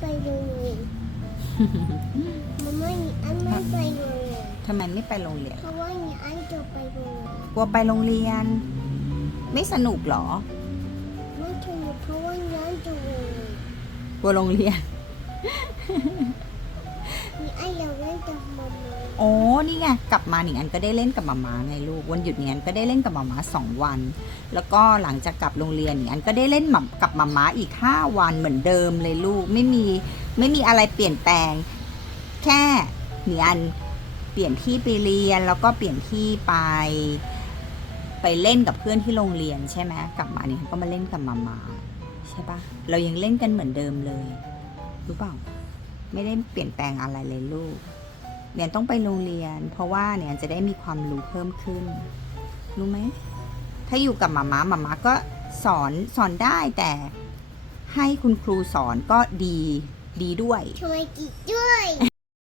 ไปโรงเรียนมาม่าหนีอันไม่ไปโรงเรียนทำไมไม่ไปโรงเรียน เพราะว่าหนีอันจะไปโรงเรียนกลัวไปโรงเรียน ไม่สนุกเหรอ ไม่ถูกเพราะว่าหนีอันจะโรงเรียนกลัวโรงเรียนหนีอันอยากเล่นกับมาม่าโอ้ นี่ไงกลับมาหนิงอันก็ได้เล่นกับหมาม้าไงลูกวันหยุดหนิงอันก็ได้เล่นกับหมาม้าสองวัน แล้วก็หลังจากกลับโรงเรียนหนิงอันก็ได้เล่นหม่ำกับหมาม้าอีกห้าวันเหมือนเดิมเลยลูกไม่มีไม่มีอะไรเปลี่ยนแปลง แค่หนิงอันเปลี่ยนที่ไปเรียนแล้วก็เปลี่ยนที่ไป ไปเล่นกับเพื่อนที่โรงเรียนใช่ไหมกลับมาหนิงอันก็มาเล่นกับหมาม้าใช่ปะเรายังเล่นกันเหมือนเดิมเลยรู้เปล่าไม่ได้เปลี่ยนแปลงอะไรเลยลูก เนี่ยต้องไปโรงเรียน เพราะว่าเนี่ยจะได้มีความรู้เพิ่มขึ้น รู้ไหม ถ้าอยู่กับหมาม้าหมาม้าก็สอนสอนได้แต่ให้คุณครูสอนก็ดีดีด้วย ช่วยกิจด้วย